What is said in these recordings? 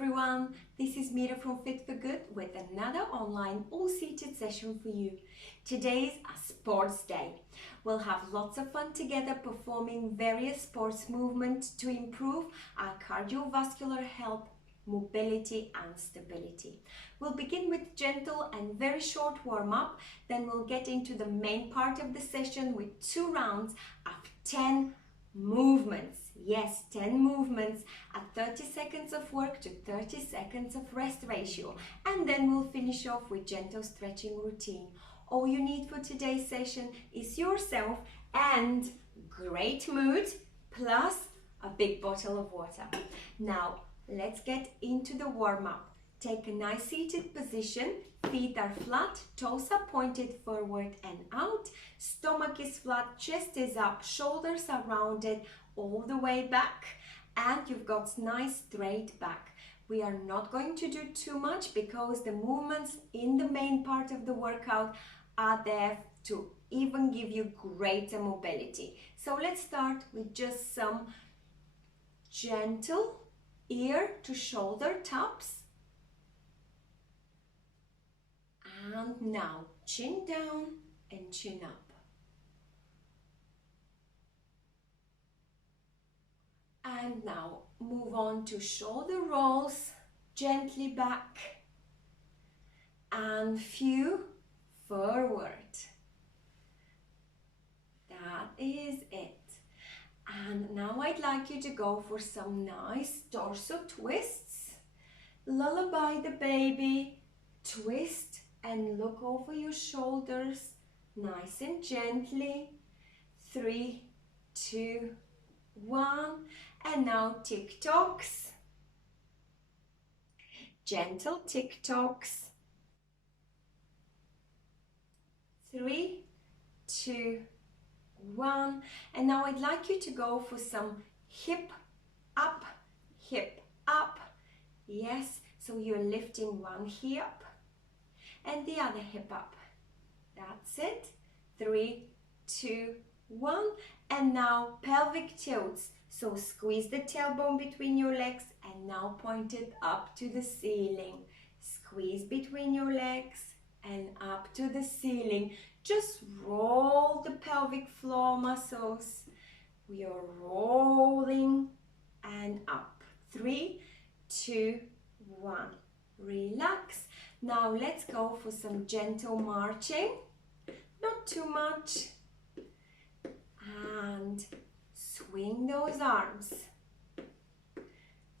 everyone, this is Mira from Fit For Good with another online all-seated session for you. Today's a sports day. We'll have lots of fun together performing various sports movements to improve our cardiovascular health, mobility and stability. We'll begin with gentle and very short warm-up, then we'll get into the main part of the session with 2 rounds of 10 movements. Yes, 10 movements at 30 seconds of work to 30 seconds of rest ratio. And then we'll finish off with gentle stretching routine. All you need for today's session is yourself and great mood plus a big bottle of water. Now, let's get into the warm-up. Take a nice seated position. Feet are flat, toes are pointed forward and out. Stomach is flat, chest is up, shoulders are rounded all the way back, and you've got nice straight back. We are not going to do too much because the movements in the main part of the workout are there to even give you greater mobility. So let's start with just some gentle ear to shoulder taps. And now chin down and chin up. And now move on to shoulder rolls, gently back and few forward. That is it. And now I'd like you to go for some nice torso twists. Lullaby the baby, twist and look over your shoulders, nice and gently. 3, 2, 1. And now tick-tocks, gentle tick-tocks. 3, 2, 1. And now I'd like you to go for some hip up, hip up. Yes, so you're lifting one hip and the other hip up. That's it. 3, 2, 1. And now pelvic tilts. So squeeze the tailbone between your legs and now point it up to the ceiling. Squeeze between your legs and up to the ceiling. Just roll the pelvic floor muscles. We are rolling and up. 3, 2, 1. Relax. Now let's go for some gentle marching. Not too much. And swing those arms.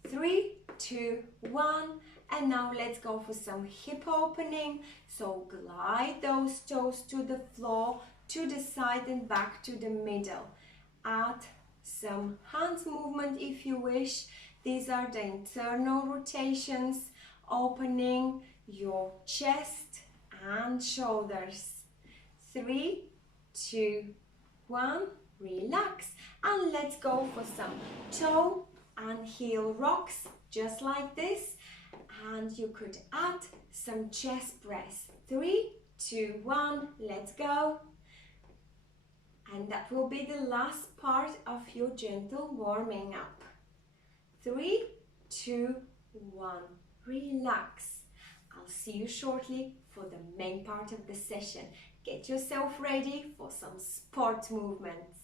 3, 2, 1. And now let's go for some hip opening. So glide those toes to the floor, to the side and back to the middle. Add some hands movement if you wish. These are the internal rotations, opening your chest and shoulders. 3, 2, 1. Relax. And let's go for some toe and heel rocks, just like this. And you could add some chest press. 3, 2, 1, let's go. And that will be the last part of your gentle warming up. 3, 2, 1, relax. I'll see you shortly for the main part of the session. Get yourself ready for some sport movements.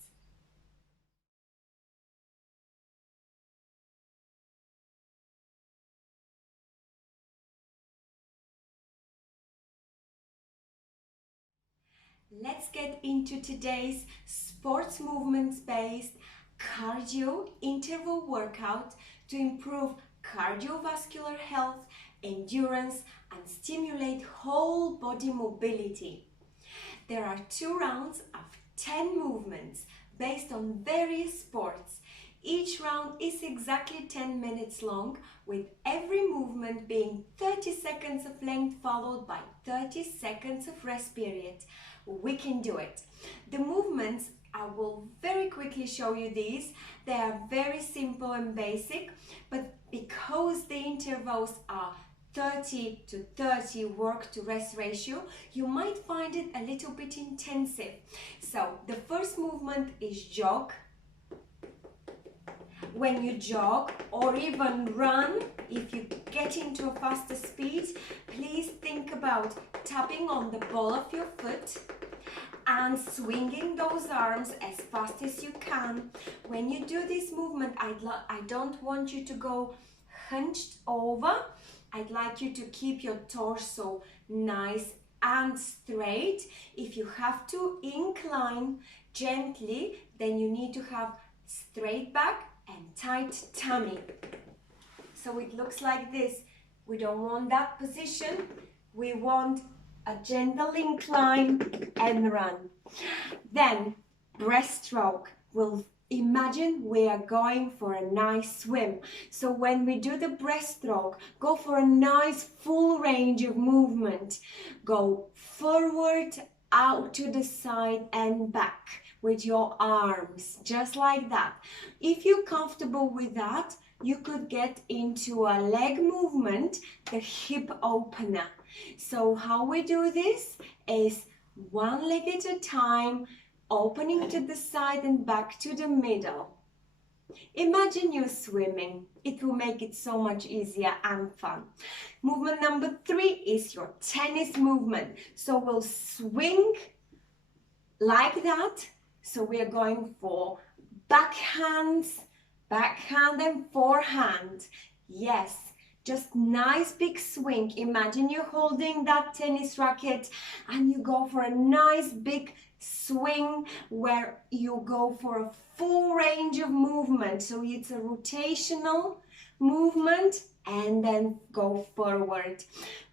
Let's get into today's sports movements-based cardio interval workout to improve cardiovascular health, endurance, and stimulate whole body mobility. There are 2 rounds of 10 movements based on various sports. Each round is exactly 10 minutes long, with every movement being 30 seconds of length followed by 30 seconds of rest period. We can do it. The movements, I will very quickly show you these. They are very simple and basic, but because the intervals are 30 to 30 work to rest ratio, you might find it a little bit intensive. So the first movement is jog. when you jog or even run, if you get into a faster speed, please think about tapping on the ball of your foot and swinging those arms as fast as you can. When you do this movement, I don't want you to go hunched over. I'd like you to keep your torso nice and straight. If you have to incline gently, then you need to have straight back and tight tummy. So it looks like this. We don't want that position. We want a gentle incline and run. Then breaststroke. We'll imagine we are going for a nice swim. So when we do the breaststroke, go for a nice full range of movement. Go forward, out to the side and back with your arms, just like that. If you're comfortable with that, you could get into a leg movement, the hip opener. So how we do this is one leg at a time, opening to the side and back to the middle. Imagine you're swimming. It will make it so much easier and fun. Movement number 3 is your tennis movement. So we'll swing like that. So we are going for backhand and forehand. Yes, just nice big swing. Imagine you're holding that tennis racket and you go for a nice big swing where you go for a full range of movement. So it's a rotational movement and then go forward.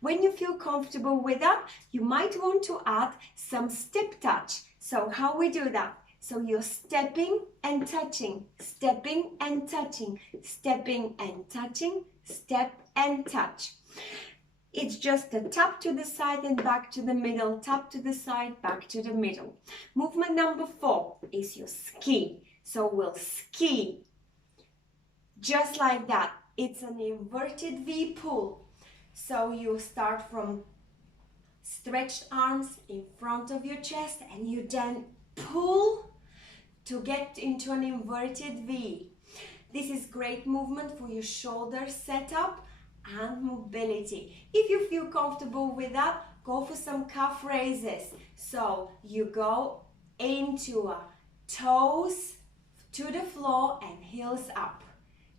When you feel comfortable with that, you might want to add some step touch. So how we do that? So you're stepping and touching, stepping and touching, stepping and touching, step and touch. It's just a tap to the side and back to the middle, tap to the side, back to the middle. Movement number 4 is your ski. So we'll ski just like that. It's an inverted V pull. So you start from stretched arms in front of your chest and you then pull to get into an inverted V. This is great movement for your shoulder setup and mobility. If you feel comfortable with that, go for some calf raises. So you go into a toes to the floor and heels up.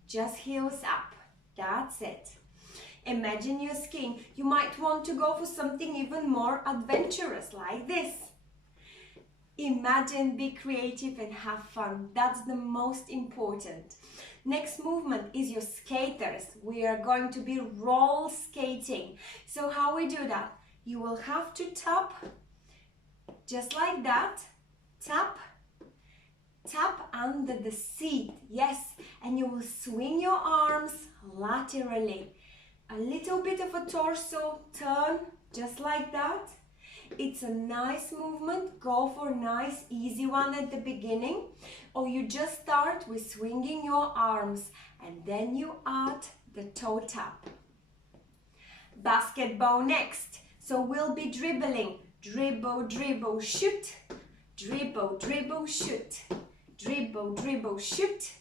Just heels up. That's it. Imagine you're skiing. You might want to go for something even more adventurous like this. Imagine, be creative and have fun. That's the most important. Next movement is your skaters. We are going to be roll skating. So how we do that? You will have to tap just like that. Tap, tap under the seat. Yes, and you will swing your arms laterally. A little bit of a torso turn, just like that. It's a nice movement. Go for a nice easy one at the beginning, or you just start with swinging your arms and then you add the toe tap. Basketball next. So we'll be dribbling. Dribble, dribble, shoot. Dribble, dribble, shoot. Dribble, dribble, shoot.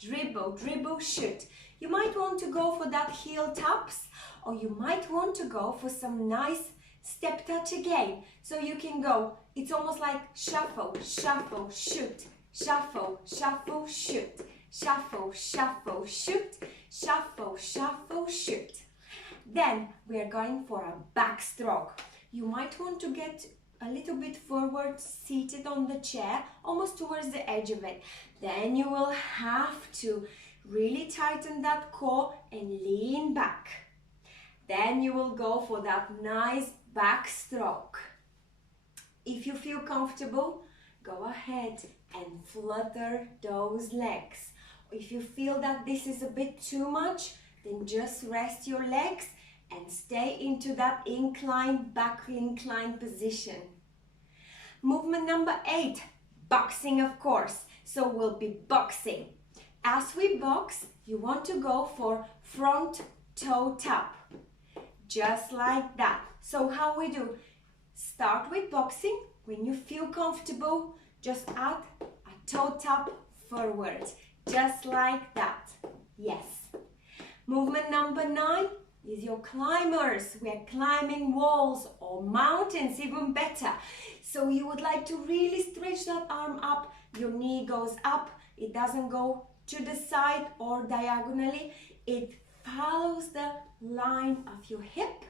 Dribble, dribble, shoot. You might want to go for that heel taps, or you might want to go for some nice step touch again. So you can go, it's almost like shuffle, shuffle, shoot, shuffle, shuffle, shoot, shuffle, shuffle, shoot, shuffle, shuffle, shoot. Then we are going for a backstroke. You might want to get a little bit forward, seated on the chair, almost towards the edge of it. Then you will have to really tighten that core and lean back. Then you will go for that nice backstroke. If you feel comfortable, go ahead and flutter those legs. If you feel that this is a bit too much, then just rest your legs and stay into that incline, back incline position. Movement number 8, boxing of course. So we'll be boxing. As we box, you want to go for front toe tap. Just like that. So how we do? Start with boxing. When you feel comfortable, just add a toe tap forward. just like that. Yes. Movement number 9 is your climbers. We are climbing walls or mountains, even better. So you would like to really stretch that arm up. Your knee goes up. It doesn't go to the side or diagonally. It follows the line of your hip.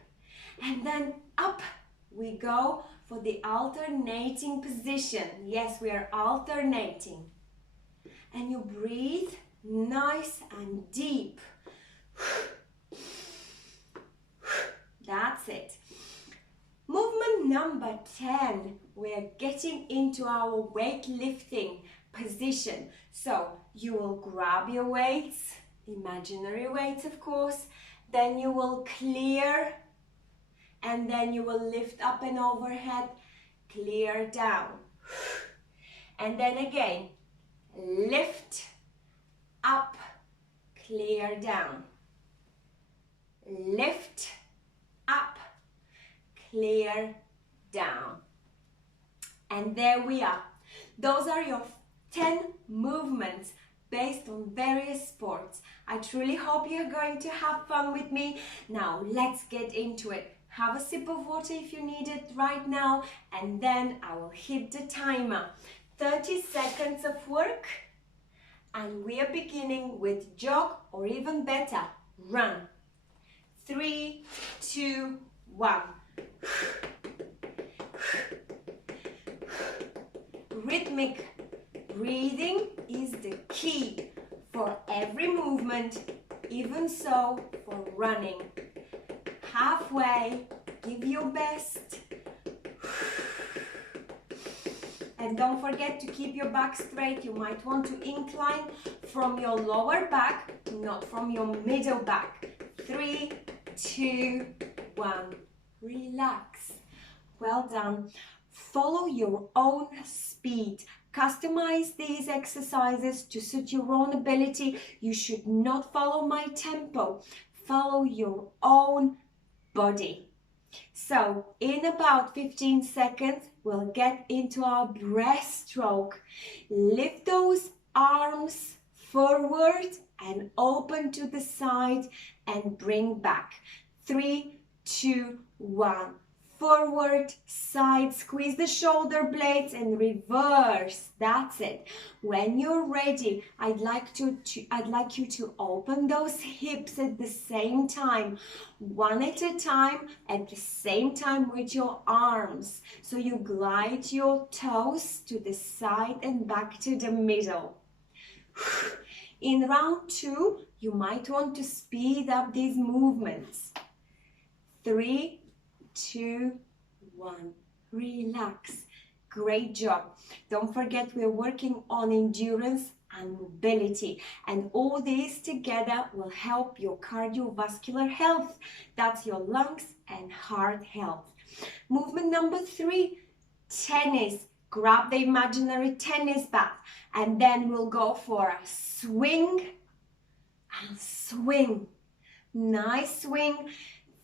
And then up we go for the alternating position. Yes, we are alternating. And you breathe nice and deep. That's it. Movement number 10, we're getting into our weightlifting position. So you will grab your weights, imaginary weights of course, then you will clear, and then you will lift up and overhead, clear down. And then again, lift up, clear down. Lift up, clear down. And there we are. Those are your 10 movements based on various sports. I truly hope you're going to have fun with me. Now let's get into it. Have a sip of water if you need it right now, and then I will hit the timer. 30 seconds of work, and we are beginning with jog, or even better, run. 3, 2, 1. Rhythmic breathing is the key for every movement, even so for running. Halfway, give your best. And don't forget to keep your back straight. You might want to incline from your lower back, not from your middle back. 3, 2, 1. Relax. Well done. Follow your own speed. Customize these exercises to suit your own ability. You should not follow my tempo. Follow your own body. So in about 15 seconds, we'll get into our breaststroke. Lift those arms forward and open to the side and bring back. 3, 2, 1. Forward, side, squeeze the shoulder blades and reverse. That's it. When you're ready, I'd like you to open those hips at the same time, one at a time, at the same time with your arms. So you glide your toes to the side and back to the middle. In round 2, you might want to speed up these movements. 3, 2, 1. Relax. Great job. Don't forget we're working on endurance and mobility, and all these together will help your cardiovascular health. That's your lungs and heart health. Movement number 3, tennis. Grab the imaginary tennis bat, and then we'll go for a swing and swing. Nice swing.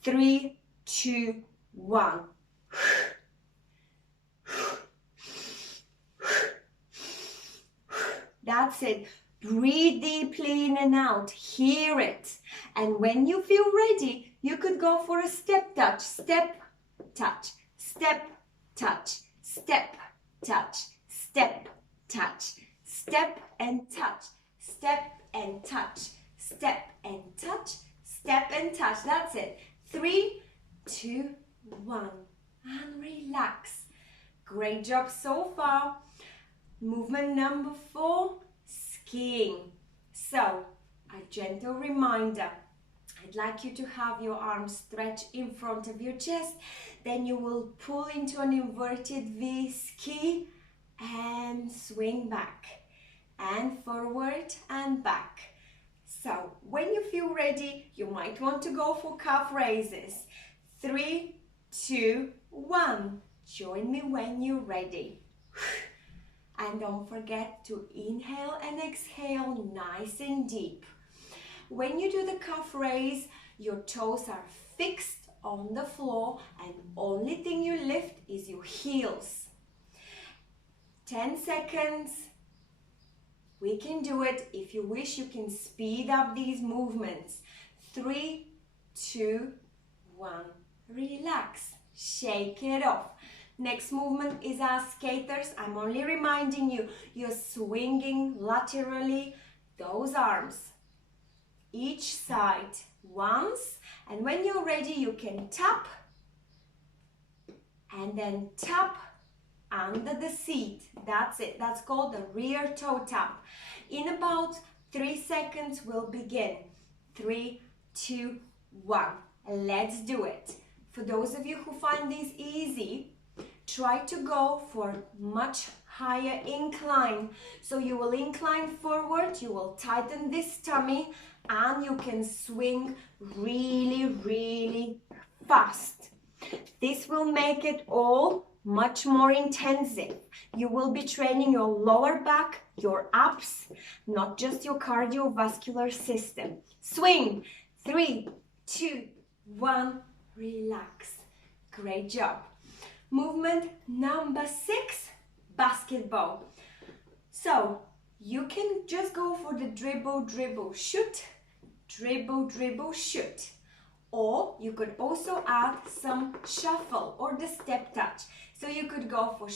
3, 2, 1. That's it. Breathe deeply in and out. Hear it. And when you feel ready, you could go for a step touch. Step, touch, step, touch, step, touch, step, touch, step and touch, step and touch, step and touch, step and touch. That's it. 3, 2, 1. And relax. Great job so far. Movement number 4, skiing. So, a gentle reminder. I'd like you to have your arms stretched in front of your chest. Then you will pull into an inverted V ski and swing back and forward and back. So when you feel ready, you might want to go for calf raises. 3, 2, 1. Join me when you're ready. And don't forget to inhale and exhale nice and deep. When you do the calf raise, your toes are fixed on the floor and only thing you lift is your heels. 10 seconds We can do it. If you wish, you can speed up these movements. 3, 2, 1. Relax. Shake it off. Next movement is our skaters. I'm only reminding you, you're swinging laterally those arms. Each side once. And when you're ready, you can tap and then tap under the seat. That's it. That's called the rear toe tap. In about 3 seconds, we'll begin. 3, 2, 1. Let's do it. For those of you who find this easy, try to go for much higher incline. So you will incline forward, you will tighten this tummy, and you can swing really, really fast. This will make it all much more intensive. You will be training your lower back, your abs, not just your cardiovascular system. Swing. 3, 2, 1. Relax. Great job. Movement number 6, basketball. So you can just go for the dribble, dribble, shoot, dribble, dribble, shoot. Or you could also add some shuffle or the step touch. So you could go for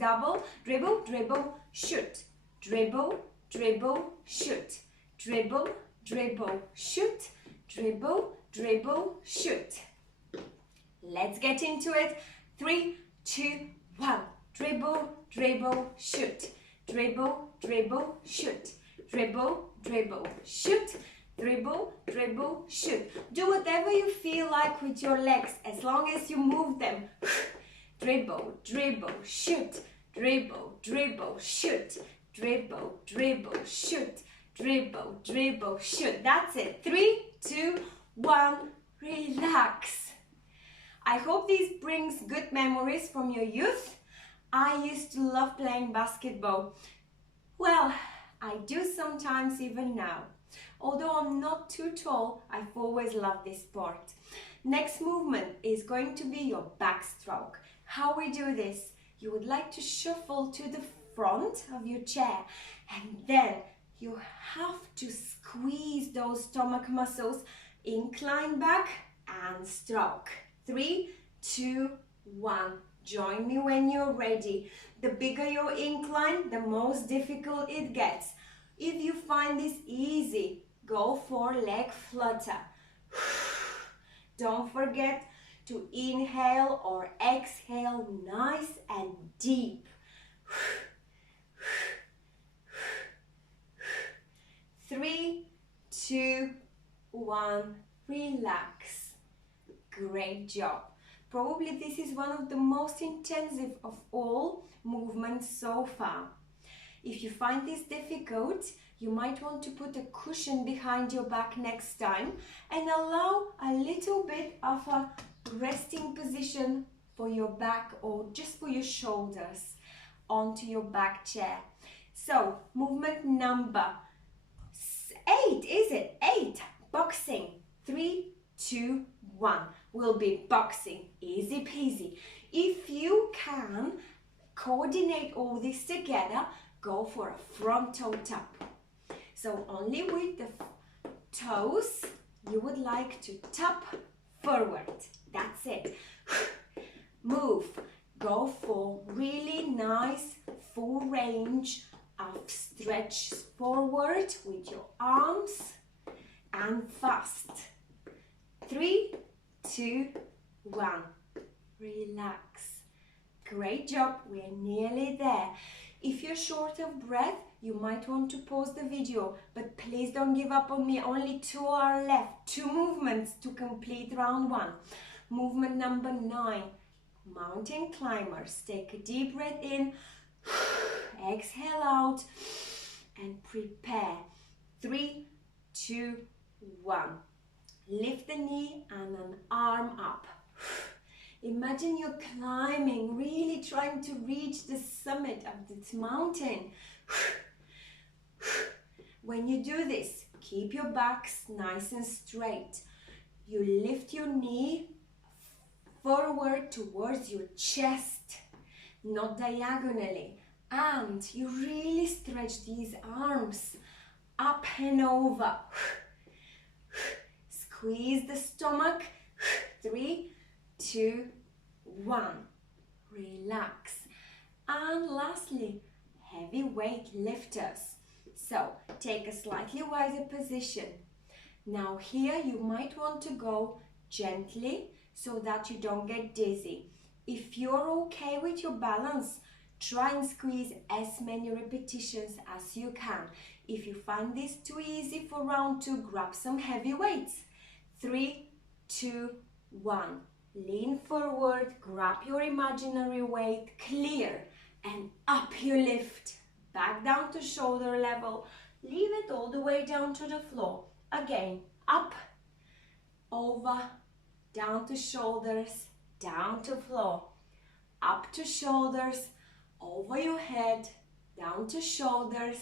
double, dribble, dribble, shoot, dribble, dribble, shoot, dribble, dribble, shoot, dribble, dribble, shoot. Let's get into it. 3, 2, 1. Dribble, dribble, shoot, dribble, dribble, shoot, dribble, dribble, shoot, dribble, dribble, shoot. Do whatever you feel like with your legs, as long as you move them. Dribble, dribble, shoot, dribble, dribble, shoot, dribble, dribble, shoot, dribble, dribble, shoot. That's it. 3, 2, 1. Relax. I hope this brings good memories from your youth. I used to love playing basketball. Well, I do sometimes even now. Although I'm not too tall, I've always loved this sport. Next movement is going to be your backstroke. How we do this? You would like to shuffle to the front of your chair, and then you have to squeeze those stomach muscles, incline back and stroke. 3, 2, 1. Join me when you're ready. The bigger your incline, the most difficult it gets. If you find this easy, go for leg flutter. Don't forget to inhale or exhale nice and deep. 3, 2, 1. Relax. Great job. Probably this is one of the most intensive of all movements so far. If you find this difficult, you might want to put a cushion behind your back next time and allow a little bit of a resting position for your back or just for your shoulders onto your back chair. So, movement number 8, is it? 8, boxing. 3, 2, 1. Will be boxing. Easy peasy. If you can coordinate all this together, go for a front toe tap. So only with the toes you would like to tap forward. That's it. Move. Go for really nice full range of stretch forward with your arms and fast. 3, 2, 1. Relax. Great job. We're nearly there. If you're short of breath, you might want to pause the video, but please don't give up on me. Only 2 are left. 2 movements to complete round 1. Movement number 9. Mountain climbers. Take a deep breath in. Exhale out. And prepare. 3, 2, 1. Lift the knee and an arm up. Imagine you're climbing, really trying to reach the summit of this mountain. When you do this, keep your backs nice and straight. You lift your knee forward towards your chest, not diagonally. And you really stretch these arms up and over. Squeeze the stomach. 3, 2, 1. Relax. And lastly, heavy weight lifters. So take a slightly wider position. Now here you might want to go gently so that you don't get dizzy. If you're okay with your balance, try and squeeze as many repetitions as you can. If you find this too easy for round 2, grab some heavy weights. 3, 2, 1. Lean forward, grab your imaginary weight, clear, and up you lift. Back down to shoulder level. Leave it all the way down to the floor. Again, up, over, down to shoulders, down to floor. Up to shoulders, over your head, down to shoulders,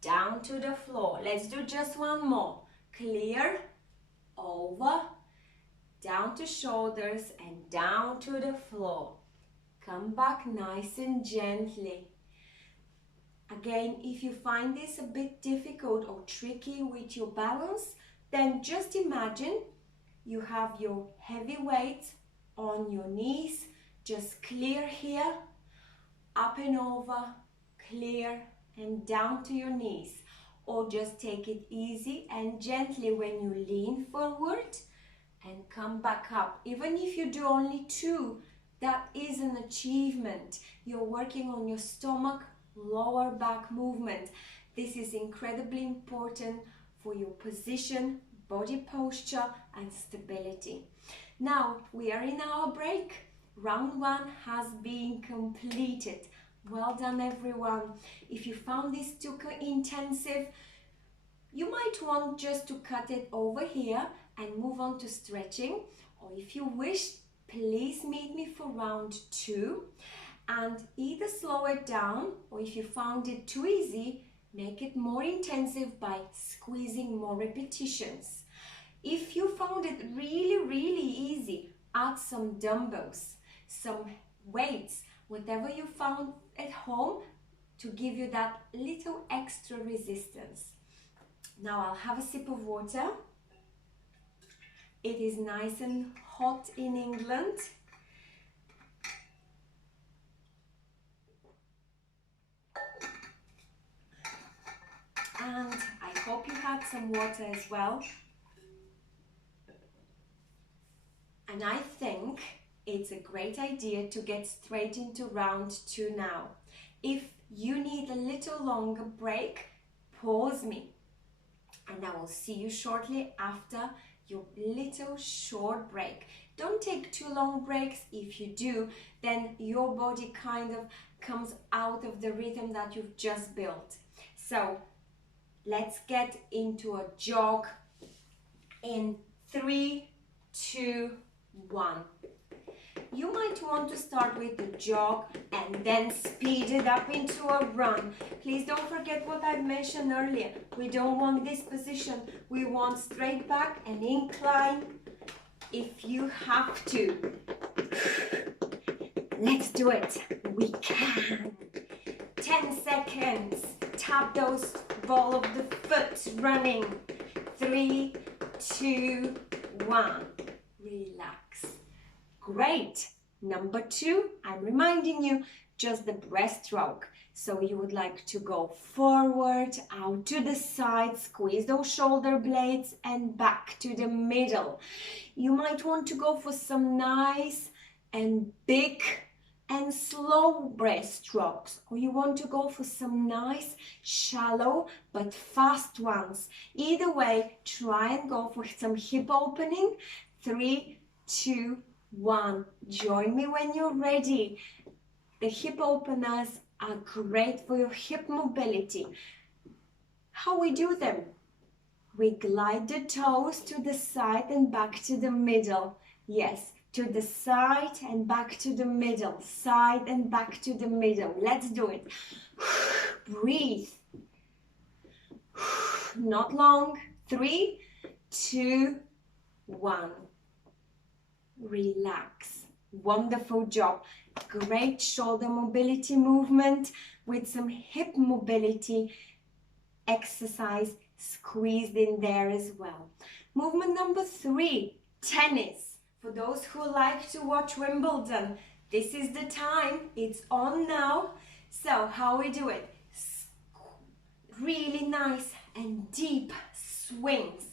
down to the floor. Let's do just one more. Clear, over, down to shoulders, and down to the floor. Come back nice and gently. Again, if you find this a bit difficult or tricky with your balance, then just imagine you have your heavy weight on your knees. Just clear here, up and over, clear, and down to your knees. Or just take it easy and gently when you lean forward and come back up. Even if you do only 2, that is an achievement. You're working on your stomach, lower back movement. This is incredibly important for your position, body posture, and stability. Now we are in our break. Round 1 has been completed. Well done, everyone. If you found this too intensive, you might want just to cut it over here and move on to stretching. Or if you wish, please meet me for round 2 and either slow it down, or if you found it too easy, make it more intensive by squeezing more repetitions. If you found it really easy, add some dumbbells, some weights, whatever you found at home to give you that little extra resistance. Now I'll have a sip of water. It is nice and hot in England. And I hope you had some water as well. And I think it's a great idea to get straight into round 2 now. If you need a little longer break, pause me. And I will see you shortly after your little short break. Don't take too long breaks. If you do, then your body kind of comes out of the rhythm that you've just built. So let's get into a jog in 3, 2, 1. You might want to start with the jog and then speed it up into a run. Please don't forget what I mentioned earlier. We don't want this position. We want straight back and incline if you have to. Let's do it. We can. 10 seconds. Tap those ball of the foot running. 3, 2, 1. Relax. Great. Number 2, I'm reminding you, just the breaststroke. So you would like to go forward, out to the side, squeeze those shoulder blades and back to the middle. You might want to go for some nice and big and slow breaststrokes, or you want to go for some nice, shallow but fast ones. Either way, try and go for some hip opening. 3, 2, 1. Join me when you're ready. The hip openers are great for your hip mobility. How we do them? We glide the toes to the side and back to the middle. Yes, to the side and back to the middle. Side and back to the middle. Let's do it. Breathe. Not long. 3, 2, 1. Relax. Wonderful job. Great shoulder mobility movement with some hip mobility exercise squeezed in there as well. Movement number 3, tennis. For those who like to watch Wimbledon, this is the time. It's on now. So how we do it? Really nice and deep swings.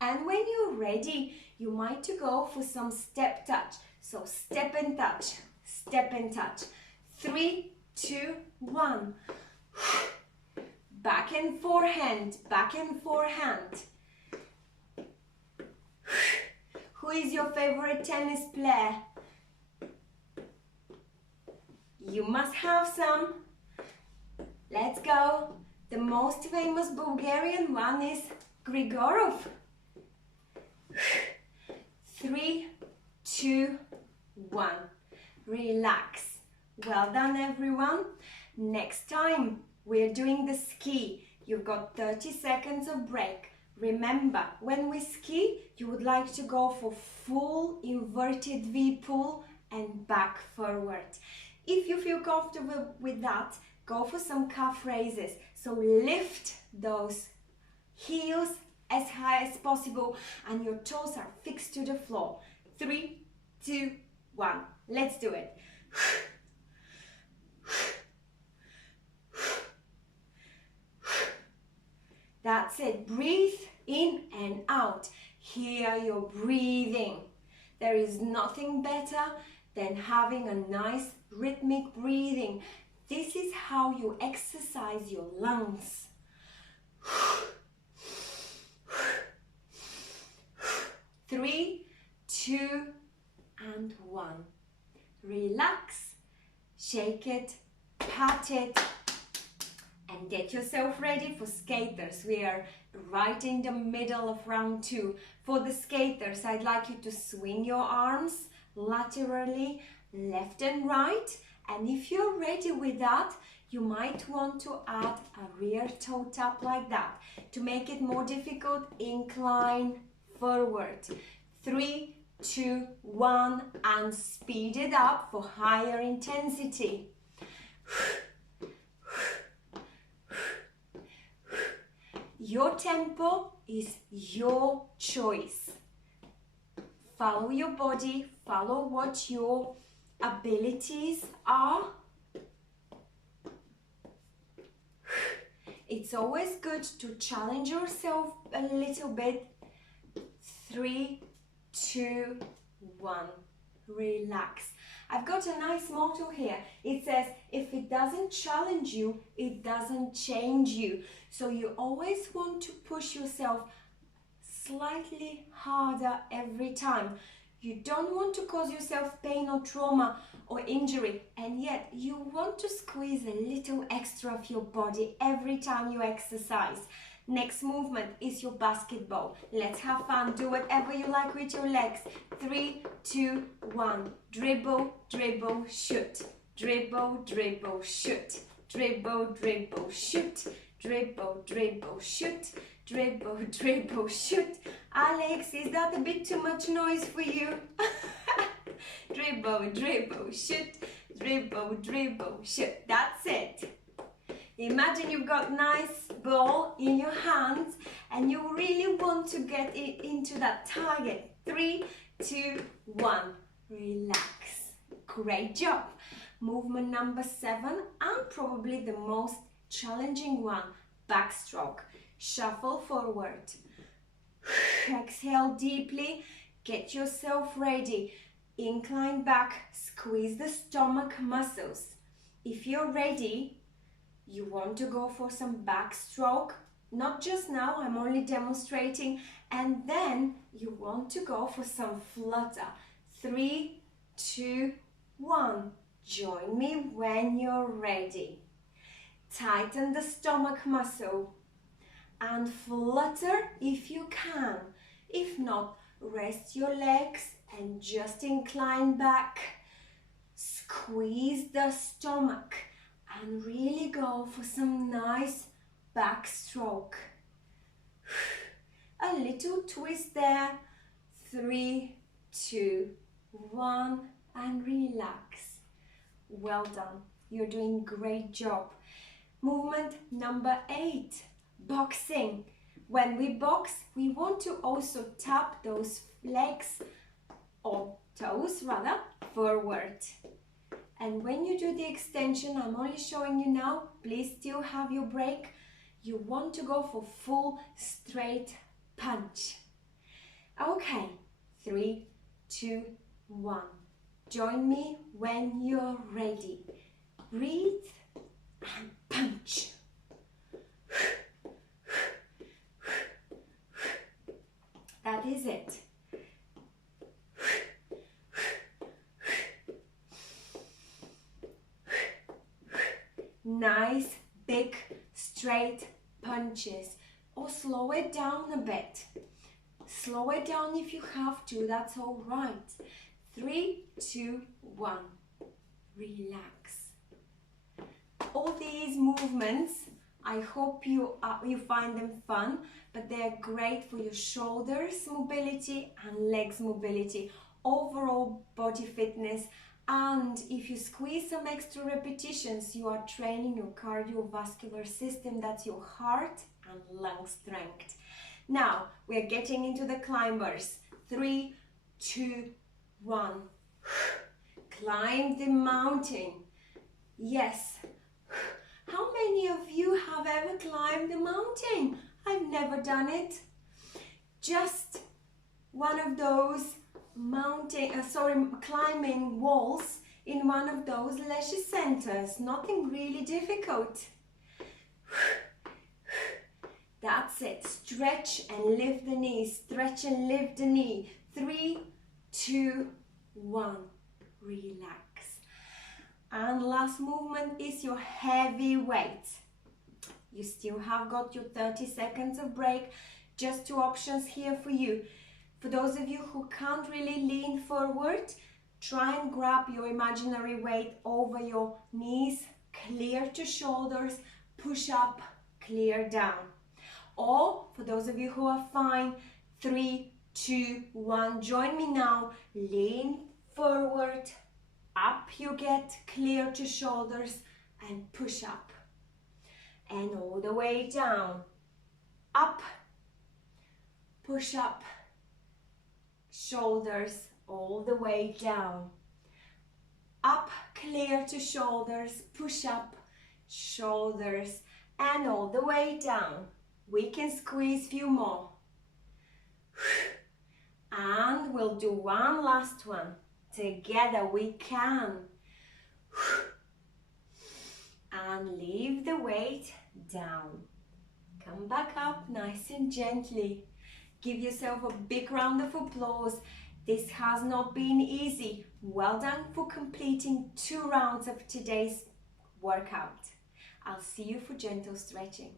And when you're ready, you might to go for some step touch. So step and touch, step and touch. 3, 2, 1. Back and forehand, back and forehand. Who is your favorite tennis player? You must have some. Let's go. The most famous Bulgarian one is Grigorov. 3, 2, 1. Relax. Well done, everyone. Next time we're doing the ski. You've got 30 seconds of break. Remember, when we ski, you would like to go for full inverted V pull and back forward. If you feel comfortable with that, go for some calf raises. So lift those heels as high as possible and your toes are fixed to the floor. 3, 2, 1. Let's do it. That's it. Breathe in and out. Hear your breathing. There is nothing better than having a nice rhythmic breathing. This is how you exercise your lungs. 3, 2, and 1. Relax, shake it, pat it, and get yourself ready for skaters. We are right in the middle of round 2. For the skaters, I'd like you to swing your arms laterally, left and right. And if you're ready with that, you might want to add a rear toe tap like that. To make it more difficult, incline forward. 3, 2, 1, and speed it up for higher intensity. Your tempo is your choice. Follow your body, follow what your abilities are. It's always good to challenge yourself a little bit. 3, 2, 1. Relax. I've got a nice motto here. It says, if it doesn't challenge you, it doesn't change you. So you always want to push yourself slightly harder every time. You don't want to cause yourself pain or trauma or injury, and yet you want to squeeze a little extra of your body every time you exercise. Next movement is your basketball. Let's have fun. Do whatever you like with your legs. 3, 2, 1. Dribble, dribble, shoot. Dribble, dribble, shoot. Dribble, dribble, shoot. Dribble, dribble, shoot. Dribble, dribble, shoot. Alex, is that a bit too much noise for you? Dribble, dribble, shoot. Dribble, dribble, shoot. That's it. Imagine you've got nice ball in your hands and you really want to get it into that target. 3, 2, 1. Relax. Great job. Movement number 7, and probably the most challenging one, backstroke. Shuffle forward. Exhale deeply. Get yourself ready. Incline back. Squeeze the stomach muscles. If you're ready, you want to go for some backstroke. Not just now, I'm only demonstrating. And then you want to go for some flutter. 3, 2, 1. Join me when you're ready. Tighten the stomach muscle and flutter if you can. If not, rest your legs and just incline back. Squeeze the stomach and really go for some nice backstroke. A little twist there. 3, 2, 1, and relax. Well done. You're doing great job. Movement number 8, boxing. When we box, we want to also tap those legs or toes rather forward. And when you do the extension, I'm only showing you now, please still have your break. You want to go for full straight punch. Okay, 3, 2, 1. Join me when you're ready. Breathe and punch. That is it. Nice, big, straight punches. Or slow it down a bit. Slow it down if you have to, that's all right. 3, 2, 1. Relax. All these movements, I hope you find them fun, but they're great for your shoulders mobility and legs mobility, overall body fitness, and if you squeeze some extra repetitions, you are training your cardiovascular system, that's your heart and lung strength. Now, we're getting into the climbers. 3, 2, 1. Climb the mountain. Yes. How many of you have ever climbed the mountain? I've never done it. Just one of those climbing walls in one of those leisure centers. Nothing really difficult. That's it. Stretch and lift the knee. Stretch and lift the knee. 3, 2, 1. Relax. And last movement is your heavy weight. You still have got your 30 seconds of break. Just 2 options here for you. For those of you who can't really lean forward, try and grab your imaginary weight over your knees, clear to shoulders, push up, clear down. Or for those of you who are fine, 3, 2, 1, join me now. Lean forward, up you get, clear to shoulders, and push up. And all the way down. Up, push up, shoulders, all the way down. Up, clear to shoulders, push up, shoulders, and all the way down. We can squeeze few more. And we'll do one last one. Together we can. And leave the weight down. Come back up nice and gently. Give yourself a big round of applause. This has not been easy. Well done for completing 2 rounds of today's workout. I'll see you for gentle stretching.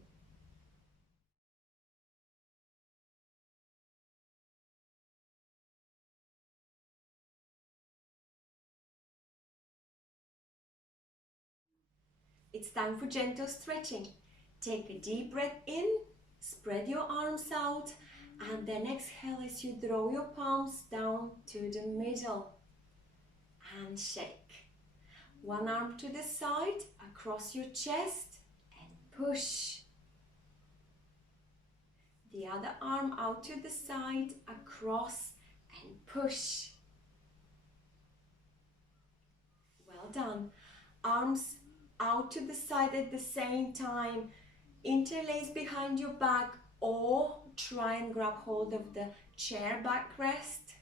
It's time for gentle stretching. Take a deep breath in, spread your arms out, and then exhale as you draw your palms down to the middle. And shake. One arm to the side, across your chest, and push. The other arm out to the side, across, and push. Well done. Arms out to the side at the same time. Interlace behind your back or try and grab hold of the chair backrest.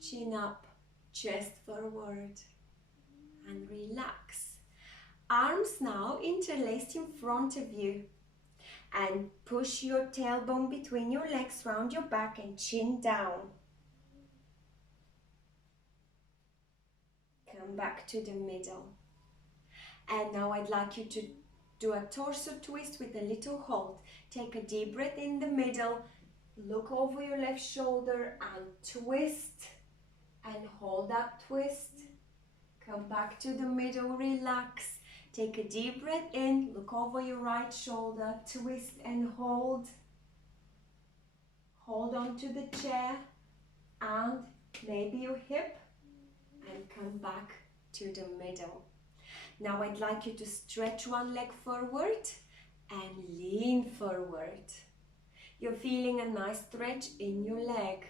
Chin up, chest forward, and relax. Arms now interlaced in front of you, and push your tailbone between your legs round your back and chin down. Come back to the middle. And now I'd like you to do a torso twist with a little hold. Take a deep breath in the middle, look over your left shoulder and twist, and hold that twist. Come back to the middle, relax. Take a deep breath in, look over your right shoulder, twist and hold. Hold on to the chair and maybe your hip, and come back to the middle. Now I'd like you to stretch one leg forward and lean forward. You're feeling a nice stretch in your leg.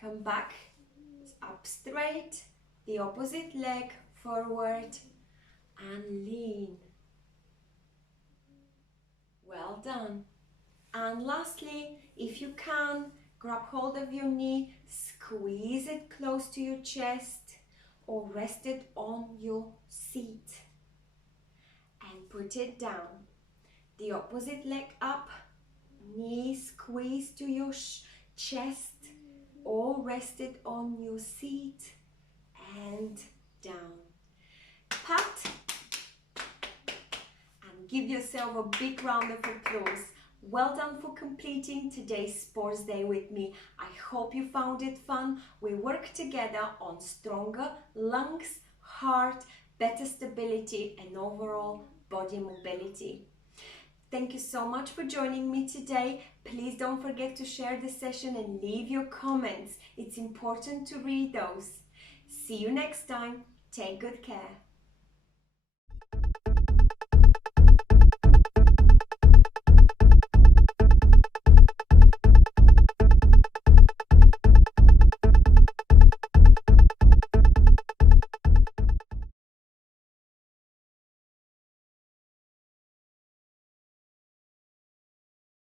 Come back, up straight, the opposite leg forward and lean. Well done. And lastly, if you can, grab hold of your knee, squeeze it close to your chest or rest it on your seat and put it down. The opposite leg up, knee squeeze to your chest or rest it on your seat and down. Pat and give yourself a big round of applause. Well done for completing today's sports day with me. I hope you found it fun. We work together on stronger lungs, heart, better stability and overall body mobility. Thank you so much for joining me today. Please don't forget to share the session and leave your comments. It's important to read those. See you next time. Take good care.